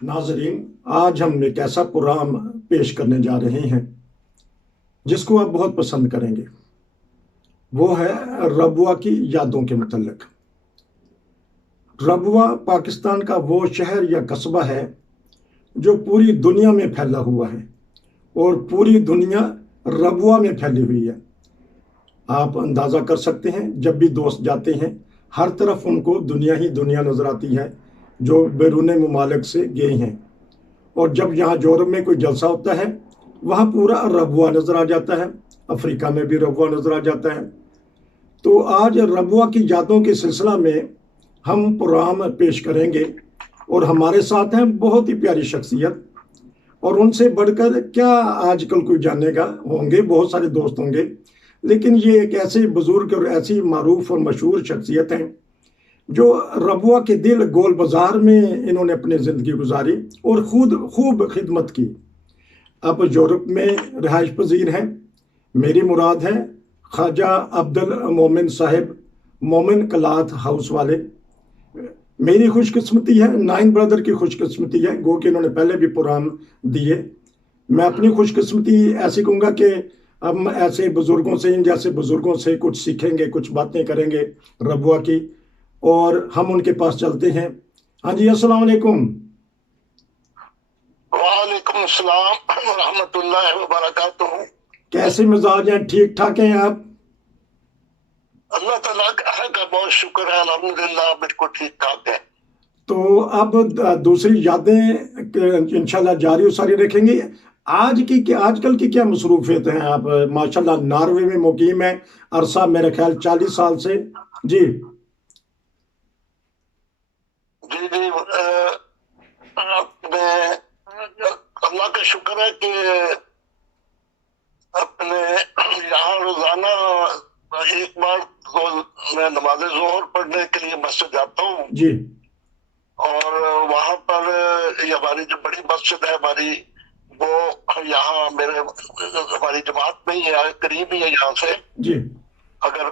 नाजरीन, आज हम एक ऐसा प्रोग्राम पेश करने जा रहे हैं जिसको आप बहुत पसंद करेंगे। वो है रबुआ की यादों के मुतल्लिक। रबुआ पाकिस्तान का वो शहर या कस्बा है जो पूरी दुनिया में फैला हुआ है और पूरी दुनिया रबुआ में फैली हुई है। आप अंदाज़ा कर सकते हैं, जब भी दोस्त जाते हैं हर तरफ उनको दुनिया ही दुनिया नज़र आती है जो बैरून ममालिक से गए हैं। और जब यहाँ यूरोप में कोई जलसा होता है वहाँ पूरा रबुआ नज़र आ जाता है, अफ्रीका में भी रबुआ नज़र आ जाता है। तो आज रबुआ की यादों के सिलसिला में हम प्रोग्राम पेश करेंगे और हमारे साथ हैं बहुत ही प्यारी शख्सियत, और उनसे बढ़कर क्या आजकल कोई जानेगा। होंगे बहुत सारे दोस्त होंगे, लेकिन ये एक ऐसे बुजुर्ग और ऐसी मारूफ और मशहूर शख्सियत हैं जो रबुआ के दिल गोल बाजार में इन्होंने अपनी ज़िंदगी गुजारी और खुद खूब खिदमत की। अब यूरोप में रिहाइश पजीर हैं। मेरी मुराद है ख्वाजा अब्दुल मोमिन साहिब, मोमिन कलात हाउस वाले। मेरी खुशकिस्मती है, नाइन ब्रदर की खुशकिस्मती है, गो कि इन्होंने पहले भी प्रोग्राम दिए। मैं अपनी खुशकिस्मती ऐसी कहूँगा कि हम ऐसे बुज़ुर्गों से, इन जैसे बुज़ुर्गों से कुछ सीखेंगे, कुछ बातें करेंगे रबुआ की, और हम उनके पास चलते हैं। हाँ जी, अस्सलाम वालेकुम। वालेकुम अस्सलाम व रहमतुल्लाहि व बरकातुहू। कैसे मिजाज हैं? ठीक ठाक हैं आप? अल्लाह ताला का बहुत शुक्र है, अल्हम्दुलिल्लाह बिल्कुल ठीक ठाक है। तो अब दूसरी यादें इंशाल्लाह जारी और सारी रखेंगे। आजकल की क्या मसरूफियत हैं? आप माशाल्लाह नॉर्वे में मुकीम है, अरसा मेरे ख्याल 40 साल से। जी जी जी अपने अल्लाह का शुक्र है कि अपने यहाँ रोजाना एक बार तो मैं नमाज ज़ोहर पढ़ने के लिए मस्जिद जाता हूँ जी। और वहाँ पर ये हमारी जो बड़ी मस्जिद है हमारी, वो यहाँ हमारी जमात में ही है, करीब ही है यहाँ से। जी अगर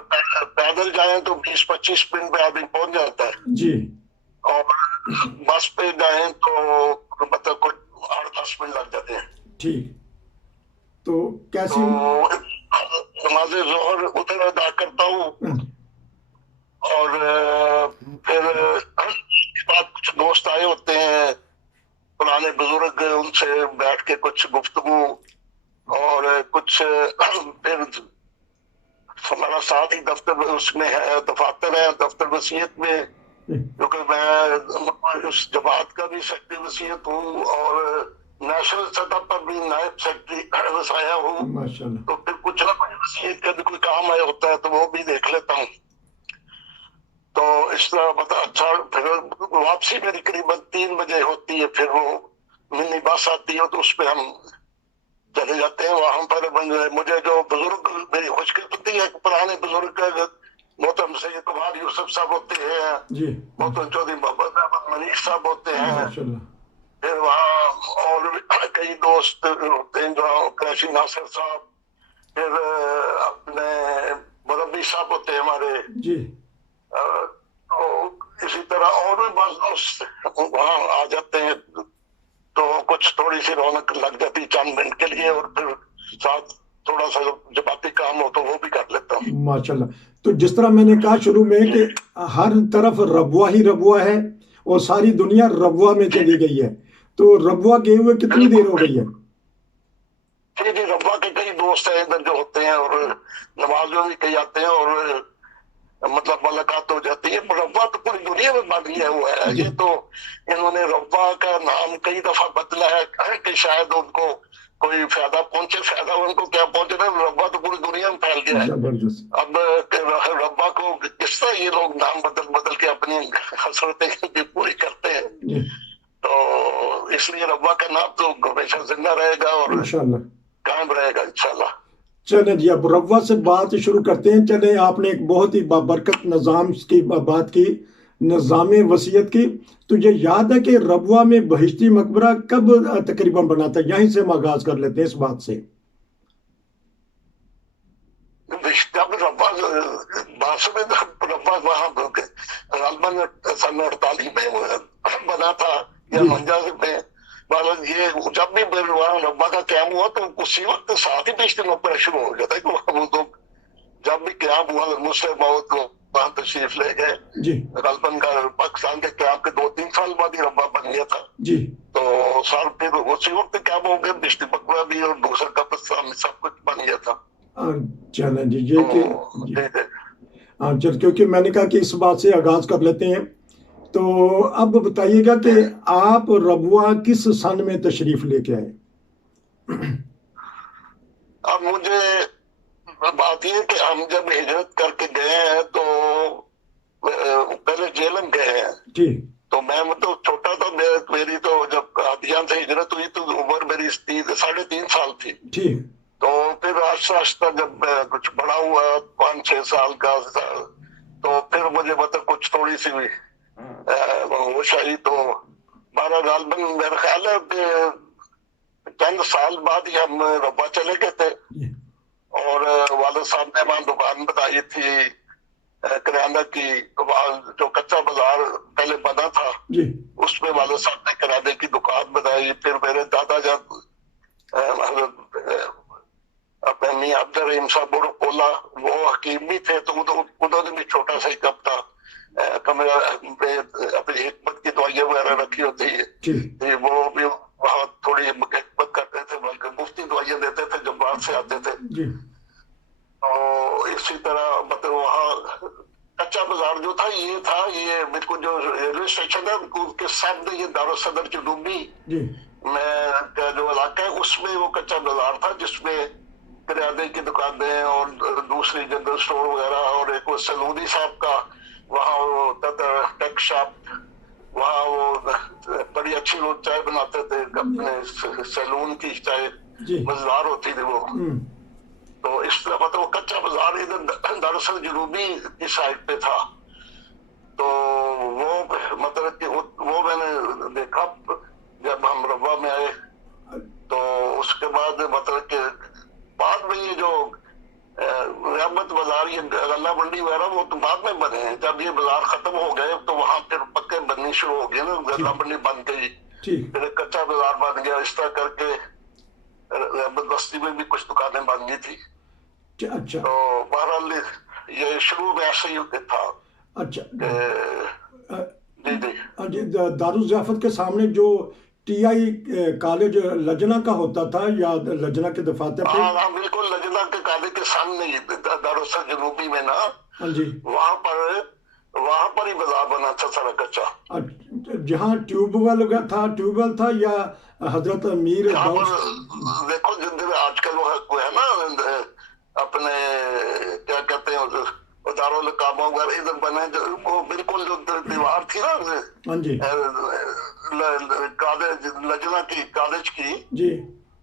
पैदल जाएं तो 20-25 मिनट में आदमी पहुंच जाता है, जी। और बस पे जाएं तो मतलब कुछ 8-10 मिनट लग जाते हैं। ठीक। तो कैसी तो नमाज ज़ोहर उधर अदा करता हूँ और फिर उसके बाद कुछ दोस्त आए होते हैं पुराने बुजुर्ग, उनसे बैठ के कुछ गुफ्तगू और कुछ फिर हमारा साथ ही दफ्तर उसमें है, दफातर है, दफ्तर वसीयत में, क्योंकि मैं उस जमात का भी सेक्रेटरी वसीयत हूँ और नेशनल सतह पर भी नायब सेक्रेटरी वसाया हूँ। माशाल्लाह। तो फिर कुछ ना कुछ वसीयत का भी कोई काम आया होता है तो वो भी देख लेता हूँ। तो इस तरह मतलब अच्छा, फिर वापसी मेरी करीबन 3 बजे होती है, फिर वो मिनी बस आती है तो उस पर हम चले जाते हैं। वहां पर मुझे जो बुजुर्ग, मेरी खुशकिस्मती है पुराने बुजुर्ग मोहतरम सैयद कुमार यूसुफ साहब होते हैं जी। मोहतरम चौधरी मोहम्मद अहमद मनीष साहब होते हैं। माशाल्लाह। फिर वहाँ और कई दोस्त होते हैं जो कैशी नासिर साहब, फिर अपने मुरब्बी साहब होते हैं हमारे जी। तो इसी तरह और भी बस दोस्त वहाँ आ जाते हैं तो कुछ थोड़ी सी रौनक लग जाती है चंद मिनट के लिए, और फिर साथ थोड़ा सा जमाती काम हो तो वो भी कर लेता हूँ। माशाल्लाह। तो जिस तरह मैंने कहा शुरू में कि हर तरफ रबुआ ही रबुआ है और सारी दुनिया रबुआ में चली गई है, तो रबुआ गए हुए कितनी देर हो गई है? जी जी, रब्बा के कई दोस्त हैं इधर जो होते हैं और नमाज में भी कई आते हैं और मतलब मुलाकात हो जाती है। रब्बा तो पूरी दुनिया में बन गया हुआ है। ये तो इन्होंने रब्बा का नाम कई दफा बदला है कि शायद उनको कोई फायदा पहुंचे, फायदा उनको क्या पहुंचे ना, रब्बा तो पूरी दुनिया में फैल गया है। जबरदस्त। अब रब्बा को किस तरह ये लोग नाम बदल बदल के अपनी हसरतें पूरी करते हैं, जी। तो इसलिए रब्बा का नाम तो हमेशा जिंदा रहेगा और इंशाल्लाह कायम रहेगा इंशाल्लाह। चले जी, अब रबुआ से बात शुरू करते हैं। चले, आपने एक बहुत ही बाबरकत निज़ाम की बात की, निज़ाम वसीयत की। तो ये याद है कि रबुआ में बहिश्ती मकबरा कब तकरीबन बना था? यहीं से हम आगाज कर लेते हैं इस बात से। जब रब्बा बासु में रब्बा वहाँ सन 48 में बना था या جی नहीं जा सकते हैं। मतलब ये जब भी वहाँ रब्बा का क्याम हुआ तो उसी वक्त साथ ही पिछले नौकर शुरू हो गया था कि वो तो जब भी क्याम हुआ मुझसे बहुत वहाँ तशरीफ ले गए। جی गलबन का पाकिस्तान के क्याम के 2-3 साल बाद ही रब्बा बन गया था। جی तो सर फिर उसी वक्त क्या हो गया, बिश्ती बकरा भी और दूसरा कब्रिस्तान सब कुछ बन गया था। چلیں جی یہ کہ तो جی ठीक है। ہاں چل کیونکہ میں نے کہا کہ اس بات سے آغاز کر لیتے ہیں، تو اب بتائیے گا کہ آپ ربوہ کس سن میں تشریف لے کے آئے؟ अब मुझे बात ये कि हम जब हिजरत करके गए हैं तो पहले जेलम गए हैं। ٹھیک तो मैं तो छोटा था, मेरी तो जब कादियान से हिजरत हुई तो उम्र मेरी 3.5 साल थी। ٹھیک तो फिर आस्ता आस्ता जब मैं कुछ बड़ा हुआ 5-6 साल का, तो फिर मुझे मतलब कुछ थोड़ी सी होश आई। तो 12 गालबन मेरा ख्याल है कि चंद साल बाद ही हम रब्बा चले गए थे। جی और वालिद साहब ने वहाँ दुकान बनाई थी किराना की, वहाँ जो कच्चा बाजार पहले बना था جی उसमें वालिद साहब ने किराने की दुकान बनाई। फिर मेरे दादा जब अपने मियां अब्दुल रहीम साहब कोला वो हकीम भी थे, तो उन्होंने भी छोटा सा कप था कमरा में अपनी हिकमत की दवाइयाँ वगैरह रखी होती है, ٹھیک वो भी वहाँ थोड़ी हिकमत करते थे, बल्कि मुफ्ती दवाइयाँ देते थे जब बाहर से आते थे। جی तो इसी तरह मतलब वहाँ कच्चा बाजार जो था ये बिल्कुल जो रेलवे स्टेशन है उसके सामने ये दारुल सदर जुनूबी جی में का जो इलाका है उसमें वो कच्चा बाजार था, जिसमें किराने की दुकानें और दूसरी जनरल स्टोर वगैरह, और एक वो सलूनी साहब का वहाँ वो टेक शॉप, वहाँ वो बड़ी अच्छी वो चाय बनाते थे, अपने सैलून की चाय جی मजेदार होती थी वो। तो इस तरह मतलब वो कच्चा बाजार इधर दरअसल जुनूबी की साइड पे था। तो वो मतलब कि वो मैंने देखा जब हम रब्बा में आए। तो उसके बाद मतलब कि बाद में ये जो रहमत बाजार ये गल्ला मंडी वगैरह वो तो बाद में बने हैं। जब ये बाजार खत्म हो गए तो वहाँ फिर पक्के बननी शुरू हो गए ना, गल्ला मंडी बन गई, ٹھیک फिर कच्चा बाजार बन गया। इस तरह करके रहमत बस्ती में भी कुछ दुकानें बन गई थी। اچھا तो बहरहाल ये शुरू में ऐसे ही था। اچھا जी जी جی دارالضیافت کے سامنے جو ٹی آئی کالج لجنا کا ہوتا تھا یا لجنا کے دفاتر پہ؟ हाँ हाँ बिल्कुल लजना के काले के सामने ही दारुसल जनूबी में ना, ہاں جی वहाँ पर ही बाजार बना था सारा कच्चा। جہاں ٹیوب ویل تھا یا حضرت امیر यहाँ غوث؟ पर देखो जिंदगी आजकल वो है ना अपने क्या कहते हैं दारुल काबा वगैरह इधर बने, वो बिल्कुल जो दीवार थी ना ہاں جی लजना की कॉलेज की, جی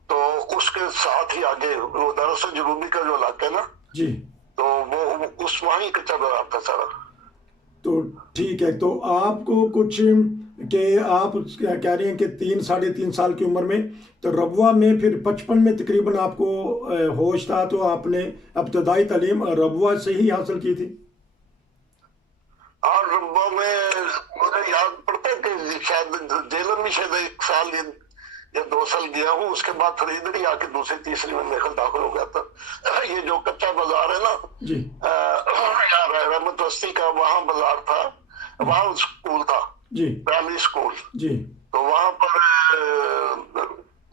तो उसके साथ ही आगे वो दरअसल जनूबी का जो इलाका है ना, جی तो वो उस वहाँ ही कच्चा बाजार था सारा। تو ٹھیک ہے، تو آپ کو کچھ کہ آپ کہہ رہے ہیں کہ 3-3.5 سال کی عمر میں، تو ربوہ میں پھر 55 میں تقریباً آپ کو ہوش تھا، تو آپ نے ابتدائی تعلیم ربوہ سے ہی حاصل کی تھی؟ اور ربوہ میں مجھے یاد پڑتا ہے کہ شاید جیلم میں شاید 1 سال یا 2 سال گیا ہوں، اس کے بعد پھر ادھر ہی آ کے 2-3 میں میرے خیال داخل ہو گیا تھا۔ یہ جو کچا بازار ہے نا جی رحمت بستی کا، وہاں بازار تھا، وہاں اسکول تھا، جی پرائمری اسکول، جی تو وہاں پر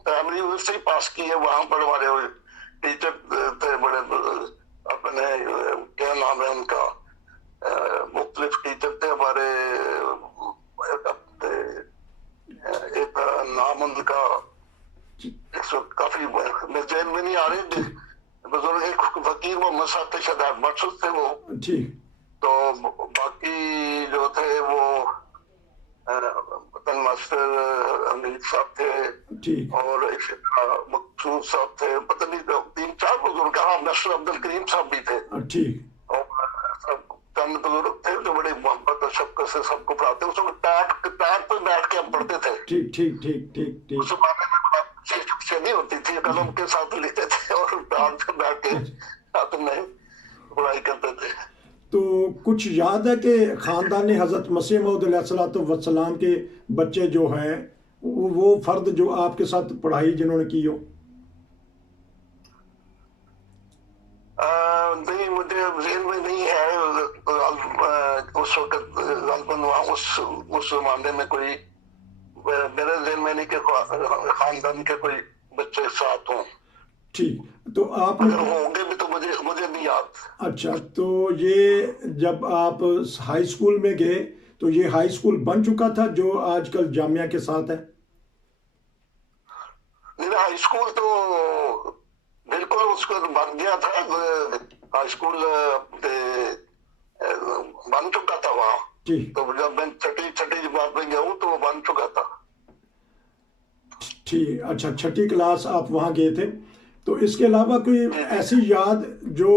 پرائمری سے ہی پاس کی ہے۔ وہاں پر ہمارے ٹیچر تھے بڑے اپنے کیا نام ہے ان کا، مختلف ٹیچر تھے ہمارے، ایک نام ان کا اس وقت کافی میرے ذہن میں نہیں آ رہے، بزرگ ایک فقیر محمد صاحب تھے، شاید مقصود تھے وہ، ٹھیک تو باقی جو تھے وہ وطن ماسٹر امیر صاحب تھے، ٹھیک اور اسی طرح مقصود صاحب تھے، پتہ نہیں 3-4 بزرگ، ہاں نصر عبد الکریم صاحب بھی تھے، ٹھیک اور چند بزرگ تھے جو بڑے محبت اور شفقت سے سب کو پڑھاتے، اس وقت ٹاٹ پہ بیٹھ کے ہم پڑھتے تھے۔ ٹھیک ٹھیک ٹھیک ٹھیک ٹھیک اس زمانے میں بڑا سے نہیں ہوتی تھی، قلم کے ساتھ لیتے تھے اور ٹاٹ پہ بیٹھ کے ساتھ میں پڑھائی کرتے تھے۔ تو کچھ یاد ہے کہ خاندان حضرت مسیح موعود علیہ الصلوۃ والسلام کے بچے جو ہیں وہ فرد جو آپ کے ساتھ پڑھائی جنہوں نے کی ہو؟ نہیں، مجھے ذہن میں نہیں ہے اس وقت غالباً وہاں اس زمانے میں کوئی، میرے ذہن میں نہیں کہ خاندان کے کوئی بچے ساتھ ہوں. ٹھیک، تو آپ نے، اگر ہوں گے بھی تو مجھے نہیں یاد. اچھا، تو یہ جب آپ ہائی اسکول میں گئے تو یہ ہائی اسکول بن چکا تھا جو آج کل جامعہ کے ساتھ ہے؟ میرا ہائی اسکول تو بالکل اس کو بن گیا تھا. ہائی اسکول بن چکا تھا وہاں. ٹھیک تو جب میں چھٹی جماعت میں گیا ہوں تو وہ بن چکا تھا. ٹھیک، اچھا، چھٹی کلاس آپ وہاں گئے تھے. تو اس کے علاوہ کوئی ایسی یاد جو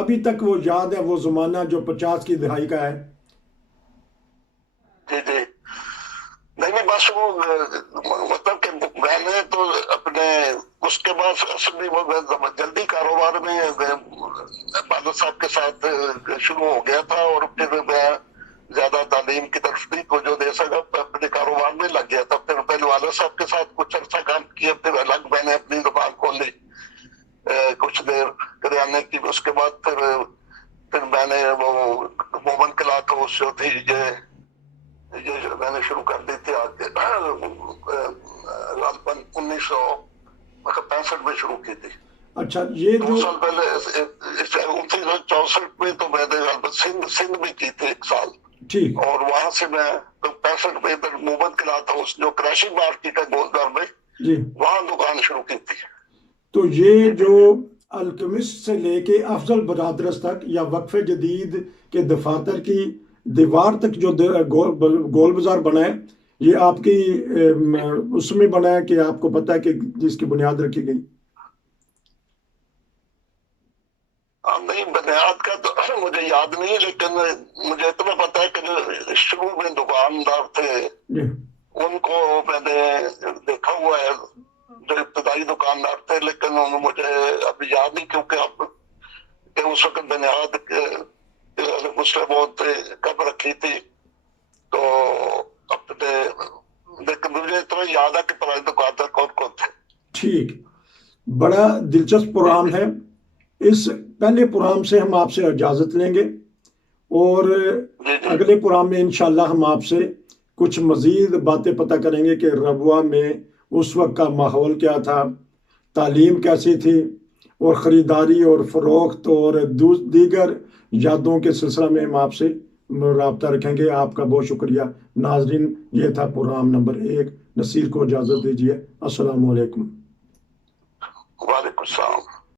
ابھی تک وہ یاد ہے، وہ زمانہ جو 50 کی دہائی کا ہے؟ جی جی، نہیں بس وہ مطلب کہ میں نے تو اپنے اس کے بعد اصلی وہ جلدی کاروبار میں والد صاحب کے ساتھ شروع ہو گیا تھا، اور پھر میں زیادہ تعلیم کی طرف نہیں توجہ دے سکا، اپنے کاروبار میں لگ گیا تھا. پھر پہلے والد صاحب کے ساتھ کچھ عرصہ کام کیا، پھر الگ میں نے اپنی دکان کھول لی کچھ دیر کریانے کی. اس کے بعد پھر میں نے وہ مومن کلاک ہاؤس جو تھی یہ میں نے شروع کر دی تھی آج غالباً 1965 میں شروع کی تھی. اچھا، یہ 2 جو، سال پہلے 1964 میں تو میں نے غالباً سندھ میں کی تھی 1 سال. ٹھیک، اور وہاں سے میں 65 میں ادھر مومن کلاک ہاؤس جو کراچی مارکیٹ ہے گولدار میں، جی، وہاں دکان شروع کی تھی. تو یہ جو الکمسٹ سے لے کے افضل برادرز تک یا وقف جدید کے دفاتر کی دیوار تک جو گول بازار بنا ہے، یہ آپ کی اس میں بنا ہے کہ آپ کو پتہ ہے کہ جس کی بنیاد رکھی گئی؟ نہیں، بنیاد کا تو مجھے یاد نہیں، لیکن مجھے اتنا پتا ہے کہ شروع میں دکاندار تھے جی، ان کو میں نے دیکھا ہوا ہے جو ابتدائی دکاندار تھے، لیکن مجھے اب یاد نہیں کیونکہ اس وقت بنیاد مسلم بہت کم رکھی تھی. تو اپنے لیکن مجھے اتنا یاد ہے کہ پرانے دکاندار کون کون تھے. ٹھیک، بڑا دلچسپ پروگرام ہے. اس پہلے پروگرام سے ہم آپ سے اجازت لیں گے، اور اگلے پروگرام میں انشاءاللہ ہم آپ سے کچھ مزید باتیں پتہ کریں گے کہ ربوہ میں اس وقت کا ماحول کیا تھا، تعلیم کیسی تھی، اور خریداری اور فروخت اور دیگر یادوں کے سلسلہ میں ہم آپ سے رابطہ رکھیں گے. آپ کا بہت شکریہ. ناظرین، یہ تھا پروگرام نمبر 1. نصیر کو اجازت دیجیے. السلام علیکم. وعلیکم السلام.